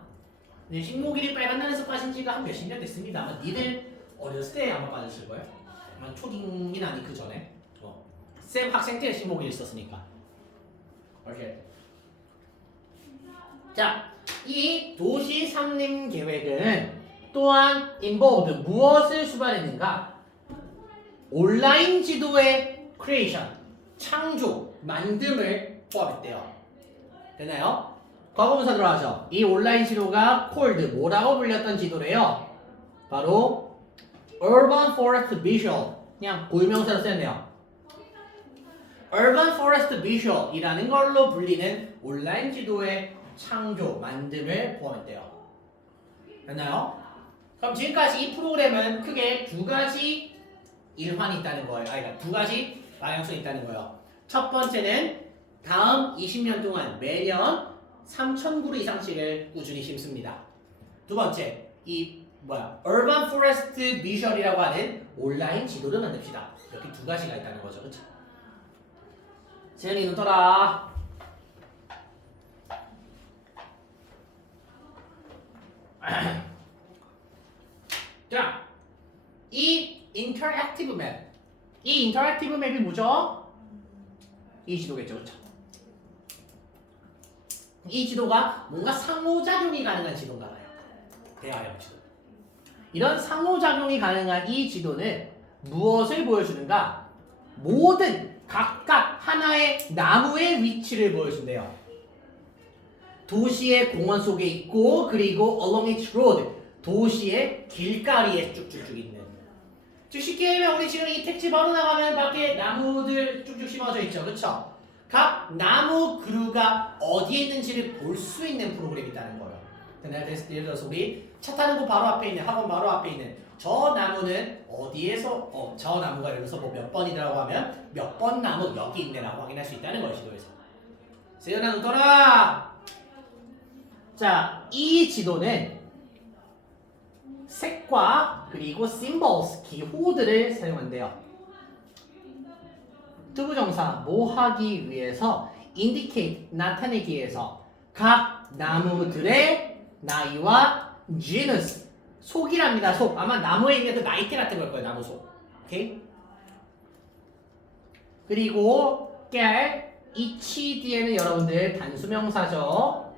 근데 식목일이 빨간 날에서 빠진 지가 한 몇십 년 됐습니다. 아마 니들 어렸을 때 아마 빠졌을 거예요. 아마 초딩이나 아니 그 전에 쌤 학생 때 식목일 있었으니까. 오케이. 자, 이 도시 삼림 계획은 또한 involved 무엇을 수반했는가? 온라인 지도의 creation, 창조, 만듦을 포함했대요. 되나요? 과거분사 들어가죠. 이 온라인 지도가 called 뭐라고 불렸던 지도래요? 바로 urban forest visual. 그냥 고유명사로 쓰였네요. urban forest visual이라는 걸로 불리는 온라인 지도의 창조, 만듦을 포함했대요. 됐나요? 그럼 지금까지 이 프로그램은 크게 두 가지 일환이 있다는 거예요. 그러니까 두 가지 방향성이 있다는 거예요. 첫 번째는 다음 20년 동안 매년 3,000그루 이상씩을 꾸준히 심습니다. 두 번째, urban forest visual이라고 하는 온라인 지도를 만듭시다. 이렇게 두 가지가 있다는 거죠. 그렇죠? 재현이 눈 떠라. 자, 이 인터랙티브 맵. 이 인터랙티브 맵이 뭐죠? 이 지도겠죠. 그렇죠? 이 지도가 뭔가 상호작용이 가능한 지도인가 봐요. 대화형 지도. 이런 상호작용이 가능한 이 지도는 무엇을 보여주는가? 모든 각각 하나의 나무의 위치를 보여준대요. 도시의 공원 속에 있고 그리고 along its road, 도시의 길가리에 쭉쭉쭉 있는. 즉 쉽게 얘기하면 우리 지금 이 택지 바로 나가면 밖에 나무들 쭉쭉 심어져 있죠. 그쵸? 각 나무 그루가 어디에 있는지를 볼 수 있는 프로그램이 있다는 거예요. 예를 들어서 우리 차 타는 곳 바로 앞에 있는 학원 바로 앞에 있는 저 나무는 어디에서 저 나무가 예를 들어서 뭐 몇 번이라고 하면 몇 번 나무 여기 있네라고 확인할 수 있다는 거예요. 지도에서. 세연아 눈 떠라. 자, 이 지도는 색과 그리고 symbols 기호들을 사용한대요. 투부정사 뭐 하기 위해서 indicate 나타내기 위해서 각 나무들의 나이와 genus 속이랍니다. 속 아마 나무에 있는 그 나이테 같은 걸 거예요. 나무 속. 오케이? 그리고 깨 이치 뒤에는 여러분들 단수명사죠.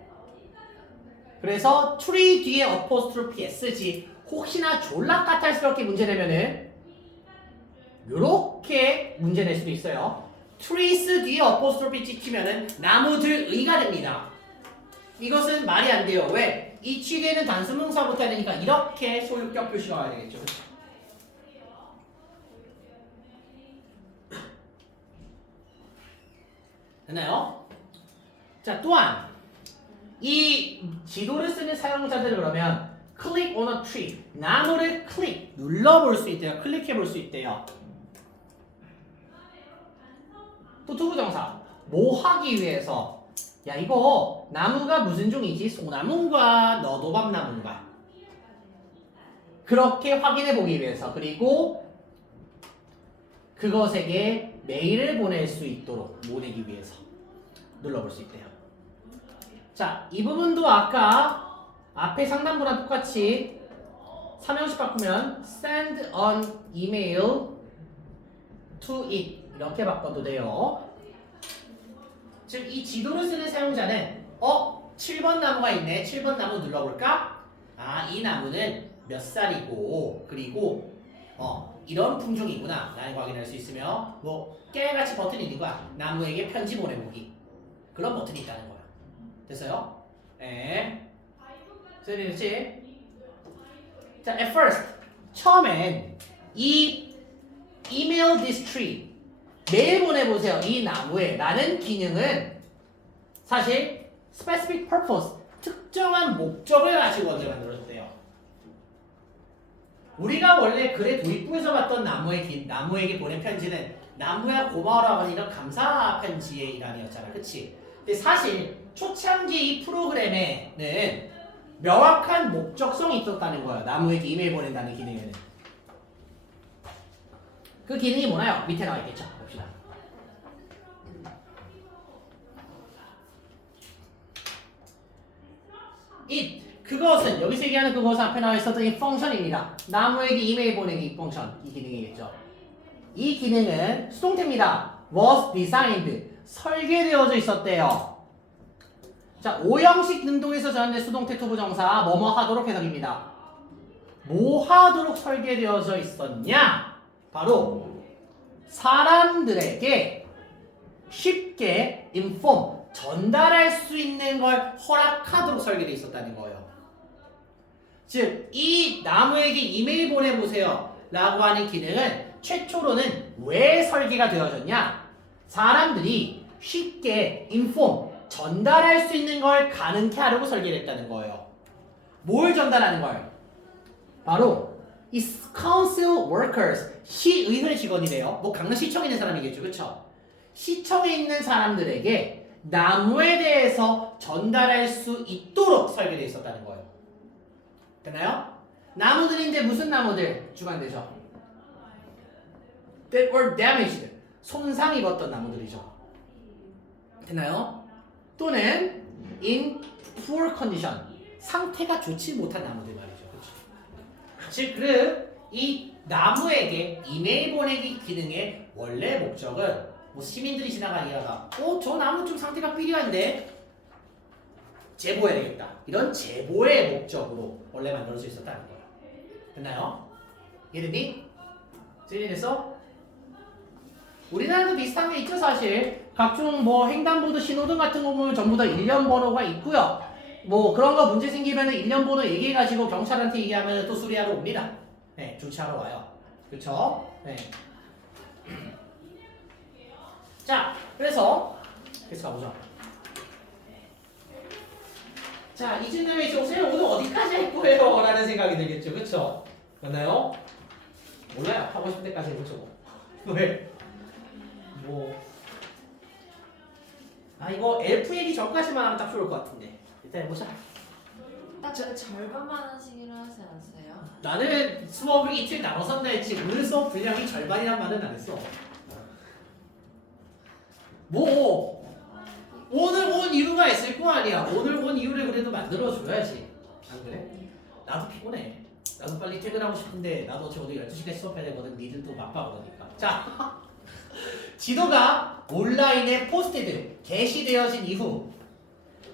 그래서 tree 뒤에 apostrophe s지. 혹시나 졸라 까탈스럽게 문제 내면은 요렇게 문제 낼 수도 있어요. trees 뒤에 apostrophe 찍히면은 나무들의가 됩니다. 이것은 말이 안 돼요. 왜? 이 뒤에는 단수명사부터 해야 되니까 이렇게 소유격 표시가 와야 되겠죠. 그렇죠? 됐나요? 자, 또한 이 지도를 쓰는 사용자들은 그러면 click on a tree 나무를 클릭 눌러볼 수 있대요. 클릭해볼 수 있대요. 또 투부정사 뭐 하기 위해서 야 이거 나무가 무슨 종이지? 소나무인가 너도밤나무인가 그렇게 확인해보기 위해서 그리고 그것에게 메일을 보낼 수 있도록 보내기 위해서 눌러볼 수 있대요. 자, 이 부분도 아까 앞에 상단부랑 똑같이 3형식 바꾸면 send an email to it 이렇게 바꿔도 돼요. 즉 이 지도를 쓰는 사용자는 7번 나무가 있네. 7번 나무 눌러볼까? 아, 이 나무는 몇 살이고 그리고 이런 품종이구나 라는 거 확인할 수 있으며 뭐 깨같이 버튼이 있는 거야. 나무에게 편지 보내보기 그런 버튼이 있다는 거야. 됐어요? 네. 됐지? 자, at first 처음엔 이 email this tree 메일 보내보세요. 이 나무에 라는 기능은 사실 specific purpose 특정한 목적을 가지고 먼저 만들어졌대요. 우리가 원래 글의 도입부에서 봤던 나무에게 보낸 편지는 나무야 고마워라고 하는 이런 감사 편지의 일환이었잖아. 그치? 근데 사실 초창기 이 프로그램에는 명확한 목적성이 있었다는 거예요. 나무에게 이메일 보낸다는 기능에는. 그 기능이 뭐나요? 밑에 나와 있겠죠. 봅시다. 그것은 여기서 얘기하는 그것은 앞에 나와 있었던 이 펑션입니다. 나무에게 이메일 보내기 펑션 이 기능이겠죠. 이 기능은 수동태입니다. was designed 설계되어져 있었대요. 자, 5형식 능동에서 저한테 수동태 투부정사 뭐뭐 하도록 해석입니다. 뭐 하도록 설계되어져 있었냐? 바로 사람들에게 쉽게 inform 전달할 수 있는 걸 허락하도록 설계되어 있었다는 거예요. 즉, 이 나무에게 이메일 보내보세요 라고 하는 기능은 최초로는 왜 설계가 되어졌냐? 사람들이 쉽게 inform 전달할 수 있는 걸 가능케 하려고 설계됐다는 거예요. 뭘 전달하는 걸? 바로 이 council workers 시의회 직원이래요. 뭐 강남시청에 있는 사람이겠죠, 그렇죠? 시청에 있는 사람들에게 나무에 대해서 전달할 수 있도록 설계되어 있었다는 거예요. 됐나요? 나무들인데 무슨 나무들 주관되죠? That were damaged 손상 입었던 나무들이죠. 됐나요? 또는 in poor condition 상태가 좋지 못한 나무들 말이죠. 그렇죠? 즉, 이 나무에게 이메일 보내기 기능의 원래 목적은 뭐 시민들이 지나가다가 저 나무 좀 상태가 필요한데 제보해야 되겠다. 이런 제보의 목적으로 원래 만들어져 있었다는 거예요. 됐나요? 이해됐니? 이해됐어? 우리나라도 비슷한 게 있죠, 사실. 각종 뭐 횡단보도 신호등 같은 거 보면 전부 다 일련 번호가 있고요. 뭐 그런 거 문제 생기면은 1년 번호 얘기해가지고 경찰한테 얘기하면은 또 수리하러 옵니다. 네, 조치하러 와요. 그쵸? 네. 자, 그래서 가보자. 자, 이진님이 이제 선생님 오늘 어디까지 할 거예요? 라는 생각이 들겠죠. 그쵸? 맞나요? 몰라요. 하고 싶을 때까지 해보죠. 왜? 뭐. 아, 이거 엘프 얘기 전까지만 하면 딱 좋을 것 같은데. 일단 해보자. 딱 절반만 하시기로 하지 않았어요? 나는 수업을 이틀 나눠서 한다 했지 오늘 수업 분량이 절반이란 말은 안 했어. 뭐 오늘 온 이유가 있을 거 아니야. 오늘 온 이유를 그래도 만들어줘야지. 안 그래? 나도 피곤해. 나도 빨리 퇴근하고 싶은데 나도 어차피 오늘 12시까지 수업해야 되거든. 니들도 바빠 그러니까. 자, 지도가 온라인에 포스트드 게시되어진 이후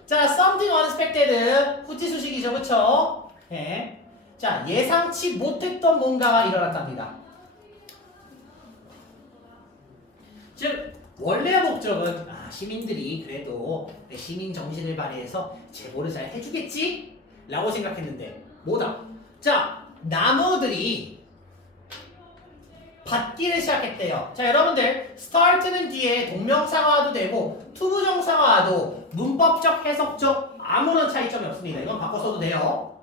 자, something unexpected 후지 소식이죠. 그쵸? 네. 자, 예상치 못했던 뭔가가 일어났답니다. 즉 원래 목적은 시민들이 그래도 시민 정신을 발휘해서 제보를 잘 해주겠지? 라고 생각했는데 뭐다? 자, 나무들이 받기를 시작했대요. 자, 여러분들 start는 뒤에 동명사가 와도 되고 투부정사가 와도 문법적, 해석적 아무런 차이점이 없습니다. 이건 바꿔 써도 돼요.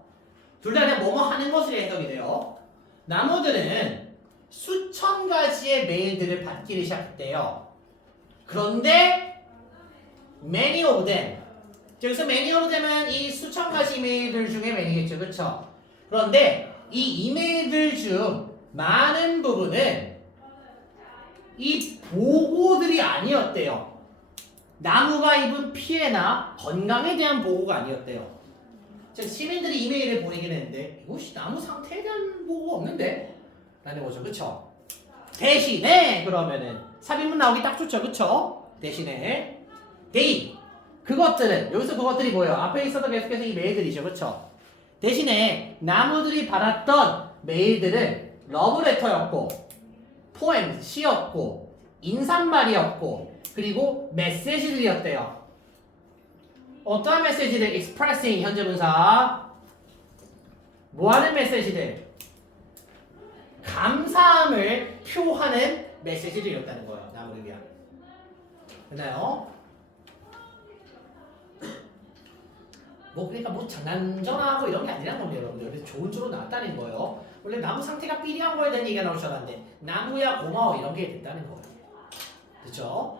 둘 다 그냥 뭐뭐 하는 것으로 해석이 돼요. 나무들은 수천 가지의 메일들을 받기를 시작했대요. 그런데 many of them 여기서 many of them은 이 수천 가지 이메일들 중에 many겠죠. 그쵸? 그런데 이 이메일들 중 많은 부분은 이 보고들이 아니었대요. 나무가 입은 피해나 건강에 대한 보고가 아니었대요. 즉 시민들이 이메일을 보내긴 했는데 이것이 나무 상태에 대한 보고가 없는데? 라는 거죠. 그쵸? 대신에 그러면은 삽입문 나오기 딱 좋죠. 그쵸? 대신에 they 그것들은 여기서 그것들이 뭐예요? 앞에 있어도 계속해서 이 메일들이죠. 그쵸? 대신에 나무들이 받았던 메일들은 러브레터였고 포엠, 시였고 인사말이었고 그리고 메시지들이었대요. 어떠한 메시지들? expressing 현재분사 뭐하는 메시지들? 감사함을 표하는 메시지들이었다는 거예요. 나무를 위한. 됐나요? 뭐 그러니까 뭐 장난전하고 이런 게 아니란 겁니다. 여러분들. 그래서 좋은 쪽으로 나왔다는 거예요. 원래 나무 상태가 삐리한 거에 대한 얘기가 나올 줄 알았는데 나무야 고마워 이런 게 됐다는 거예요. 그렇죠?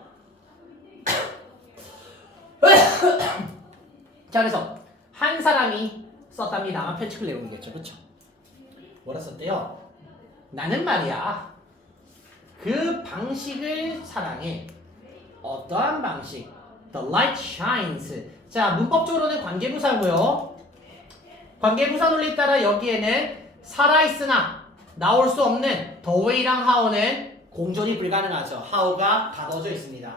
자, 그래서 한 사람이 썼답니다. 아마 편집을 내용이겠죠. 그렇죠? 뭐라 썼대요? 나는 말이야 그 방식을 사랑해. 어떠한 방식? The light shines. 자, 문법적으로는 관계부사고요. 관계부사 논리 따라 여기에는 살아있으나 나올 수 없는 the way랑 how는 공존이 불가능하죠. how가 닫아져 있습니다.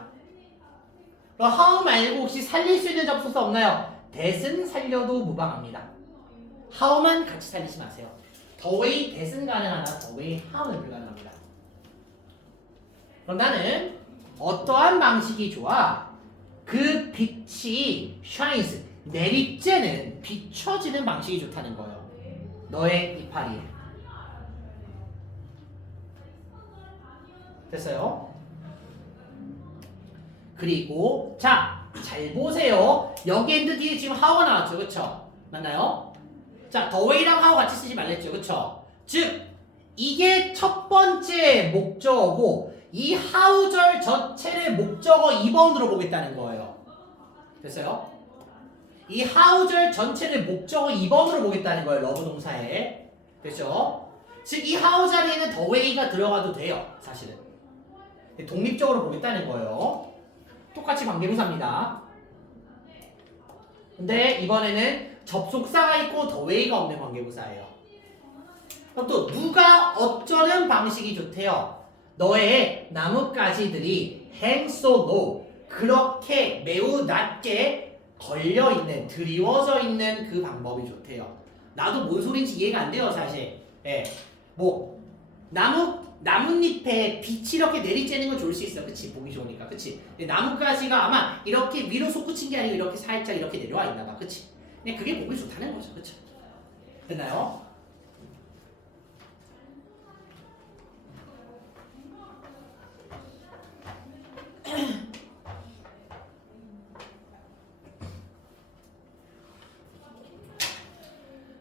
그럼 how 말고 혹시 살릴 수 있는 접속사 없나요? that은 살려도 무방합니다. how만 같이 살리지 마세요. the way that은 가능하나 the way how는 불가능합니다. 그럼 나는 어떠한 방식이 좋아? 그 빛이 shines 내리쬐는 비춰지는 방식이 좋다는 거예요. 너의 이파리. 됐어요? 그리고 자, 잘 보세요. 여기 엔드 뒤에 지금 how가 나왔죠. 그쵸? 맞나요? 자, the way랑 how 같이 쓰지 말랬죠. 그쵸? 즉 이게 첫 번째 목적어고 이 how절 전체를 목적어 2번으로 보겠다는 거예요. 됐어요? 이 how절 전체를 목적어 2번으로 보겠다는 거예요. 러브 동사에. 됐죠? 즉 이 how 자리에는 the way가 들어가도 돼요. 사실은. 독립적으로 보겠다는 거예요. 똑같이 관계부사입니다. 근데 이번에는 접속사가 있고 the way가 없는 관계부사예요. 그럼 또 누가 어쩌는 방식이 좋대요? 너의 나뭇가지들이 hang so low 그렇게 매우 낮게 걸려있는 드리워져 있는 그 방법이 좋대요. 나도 뭔 소린지 이해가 안 돼요 사실. 예. 뭐 나뭇잎에 빛이 이렇게 내리쬐는 건 좋을 수 있어. 그치? 보기 좋으니까. 그치? 나뭇가지가 아마 이렇게 위로 솟구친 게 아니고 이렇게 살짝 이렇게 내려와 있나 봐. 그치? 그냥 그게 보기 좋다는 거죠. 그쵸? 됐나요?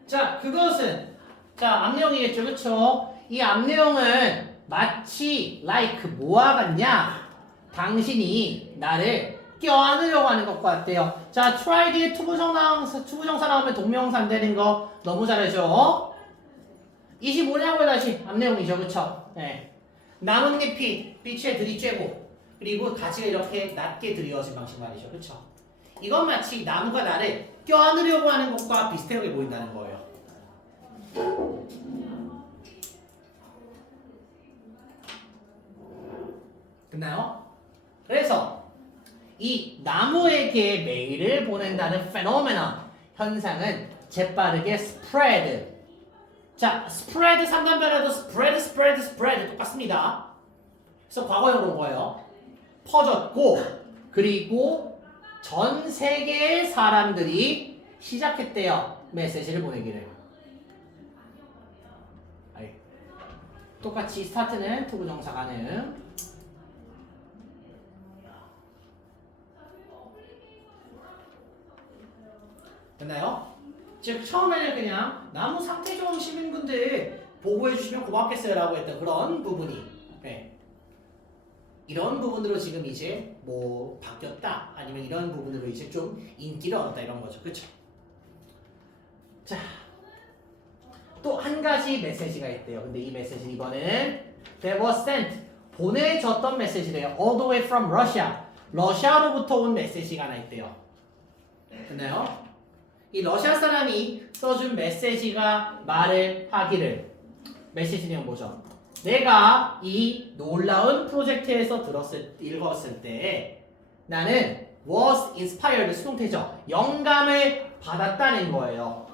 자, 그것은 자, 앞내용이겠죠. 그쵸? 이 앞내용은 마치 like 뭐와 같냐? 당신이 나를 껴안으려고 하는 것과 같대요. 자, try 뒤에 투부정사 나오면 동명사 안 되는 거 너무 잘하죠? 25냐고요 다시 앞내용이죠. 그쵸? 네. 나뭇잎이 빛에 들이쬐고 그리고 가지가 이렇게 낮게 들이어진 방식 말이죠. 그쵸? 이건 마치 나무가 나를 껴안으려고 하는 것과 비슷하게 보인다는 거예요. 됐나요? 그래서 이 나무에게 메일을 보낸다는 페노메나 현상은 재빠르게 spread. 자, spread 3단 변화도 spread 똑같습니다. 그래서 과거형으로 뭐예요? 퍼졌고 그리고 전 세계의 사람들이 시작했대요. 메시지를 보내기를. 똑같이 스타트는 투부정사 가능. 됐나요? 즉 처음에는 그냥 나무 상태 좋은 시민분들 보고해 주시면 고맙겠어요 라고 했던 그런 부분이 이런 부분으로 지금 이제 뭐 바뀌었다 아니면 이런 부분으로 이제 좀 인기를 얻었다 이런 거죠. 그쵸? 자, 또 한 가지 메시지가 있대요. 근데 이 메시지는 이번에는 they were sent 보내졌던 메시지래요. all the way from Russia 러시아로부터 온 메시지가 하나 있대요. 됐나요? 이 러시아 사람이 써준 메시지가 말을 하기를 메시지 내용 뭐죠? 내가 이 놀라운 프로젝트에서 읽었을 때 나는 was inspired 수동태죠. 영감을 받았다는 거예요.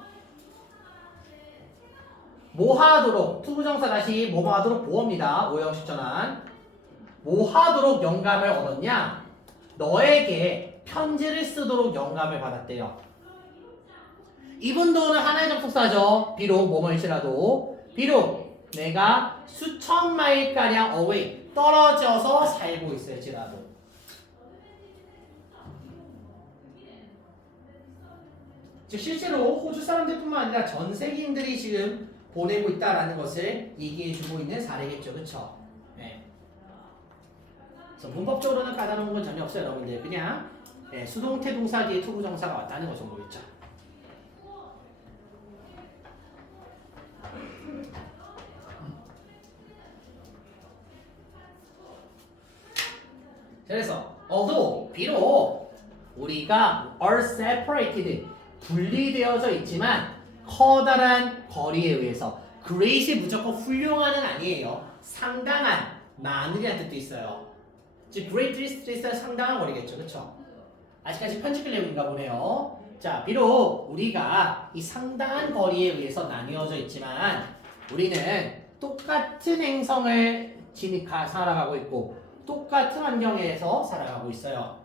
뭐 하도록 투부정사 다시 뭐 하도록 보어입니다. 오형식 전환. 뭐 하도록 영감을 얻었냐? 너에게 편지를 쓰도록 영감을 받았대요. 이분도는 하나의 접속사죠. 비록 뭐뭐일지라도 비록 내가 수천 마일가량 away 떨어져서 살고 있을지라도 즉 실제로 호주 사람들뿐만 아니라 전 세계인들이 지금 보내고 있다라는 것을 얘기해주고 있는 사례겠죠. 그쵸? 네. 그래서 문법적으로는 까다로운 건 전혀 없어요. 여러분들 그냥 수동태 동사 뒤에 투부정사가 왔다는 것 정도겠죠. 그래서 although 비록 우리가 are separated 분리되어져 있지만 커다란 거리에 의해서 great이 무조건 훌륭한은 아니에요. 상당한 많으리란 뜻도 있어요. 즉 great distance는 상당한 거리겠죠. 그렇죠? 아직까지 편집을 내용인가 보네요. 자, 비록 우리가 이 상당한 거리에 의해서 나뉘어져 있지만 우리는 똑같은 행성을 살아가고 있고 똑같은 환경에서 살아가고 있어요.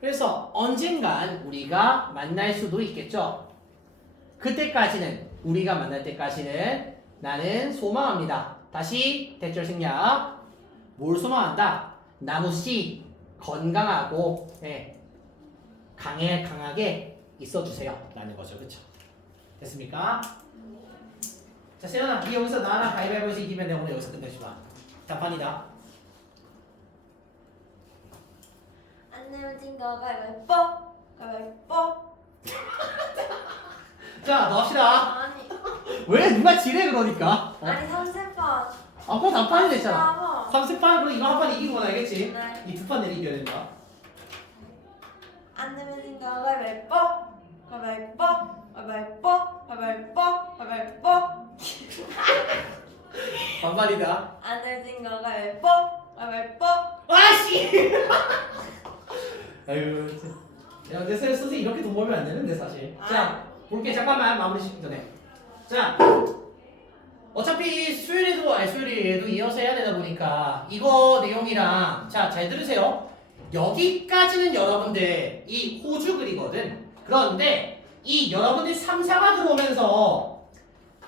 그래서 언젠간 우리가 만날 수도 있겠죠. 그때까지는 우리가 만날 때까지는 나는 소망합니다. 다시 대절 생략. 뭘 소망한다? 나무씨 건강하고 강하게 있어주세요 라는 거죠. 그쵸? 됐습니까? 자, 세연아 니 여기서 나랑 가위바위보에서 이기면 내가 오늘 여기서 끝내주마. 답판이다. 안 내어진 거 가위바위보 가위바위보. 자, 넣읍시다. 아니 왜 누가 지래 그러니까? 아니 30번. 아, 그거 답판이 됐잖아. 4번. 30판 그럼 이거 한 판 이기고 건 알겠지? 네. 이 두 판 내리겨야 된다. 안 내어진 거 가위바위보 가위바위보 가위바위보 가위바위보 가위바위보. 반반이다. 안 내어진 거 가위바위보 가위바위보. 아씨! 아유, 야, 근데 선생님 이렇게 돈 벌면 안 되는데 사실. 자, 볼게. 잠깐만 마무리 시키기 전에. 자, 어차피 수요일에도 이어서 해야 되다 보니까 이거 내용이랑 자, 잘 들으세요. 여기까지는 여러분들 이 호주 글이거든. 그런데 이 여러분들 3, 4가 들어오면서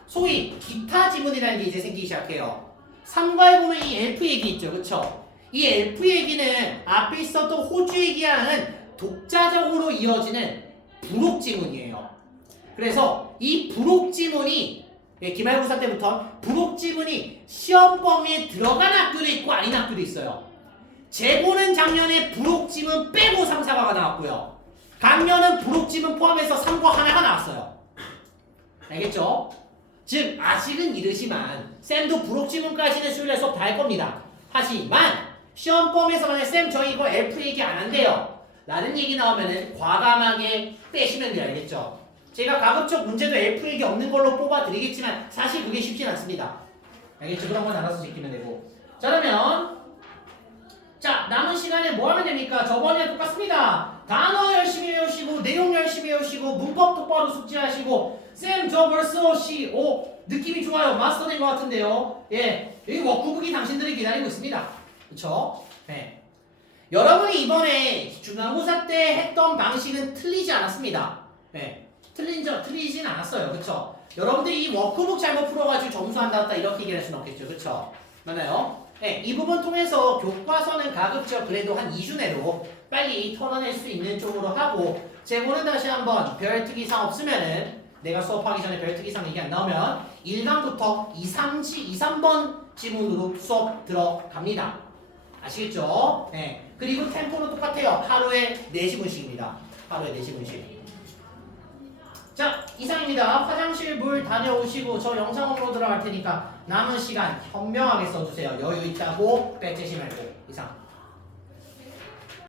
소위 기타 지문이라는 게 이제 생기기 시작해요. 3과에 보면 이 엘프 얘기 있죠. 그쵸? 이 엘프 얘기는 앞에 있었던 호주 얘기와는 독자적으로 이어지는 부록 지문이에요. 그래서 이 부록 지문이 기말고사 때부터 부록 지문이 시험 범위에 들어간 학교도 있고 아닌 학교도 있어요. 재보는 작년에 부록 지문 빼고 3, 4과가 나왔고요. 강년은 부록 지문 포함해서 3과 하나가 나왔어요. 알겠죠? 즉 아직은 이르지만 쌤도 부록 지문까지는 수요일에 수업 다 할 겁니다. 하지만 시험 범위에서 만약 쌤 저 이거 F 얘기 안 한대요 라는 얘기 나오면은 과감하게 빼시면 돼요. 알겠죠? 제가 가급적 문제도 F 얘기 없는 걸로 뽑아 드리겠지만 사실 그게 쉽진 않습니다. 알겠죠? 그런 건 알아서 지키면 되고. 자 그러면 자 남은 시간에 뭐 하면 됩니까? 저번에 똑같습니다. 단어 열심히 외우시고 내용 열심히 외우시고 문법 똑바로 숙지하시고 쌤 저 벌써 느낌이 좋아요. 마스터된 것 같은데요. 예, 여기 워크북이 당신들이 기다리고 있습니다. 그쵸? 네. 여러분이 이번에 중간고사 때 했던 방식은 틀리지 않았습니다. 네. 틀리진 않았어요. 그쵸? 여러분들이 이 워크북 잘못 풀어가지고 점수 안 나왔다 이렇게 얘기할 수는 없겠죠. 그쵸? 맞나요? 네. 이 부분 통해서 교과서는 가급적 그래도 한 2주 내로 빨리 털어낼 수 있는 쪽으로 하고 재고는 다시 한번 별 특이사항 없으면은 내가 수업하기 전에 별 특이사항 얘기 안 나오면 1강부터 2, 3번 지문으로 수업 들어갑니다. 아시겠죠? 네. 그리고 템포는 똑같아요. 하루에 4시분씩입니다. 하루에 4시분씩. 자, 이상입니다. 화장실 물 다녀오시고 저 영상으로 들어갈 테니까 남은 시간 현명하게 써주세요. 여유 있다고 빼채시 말고. 이상.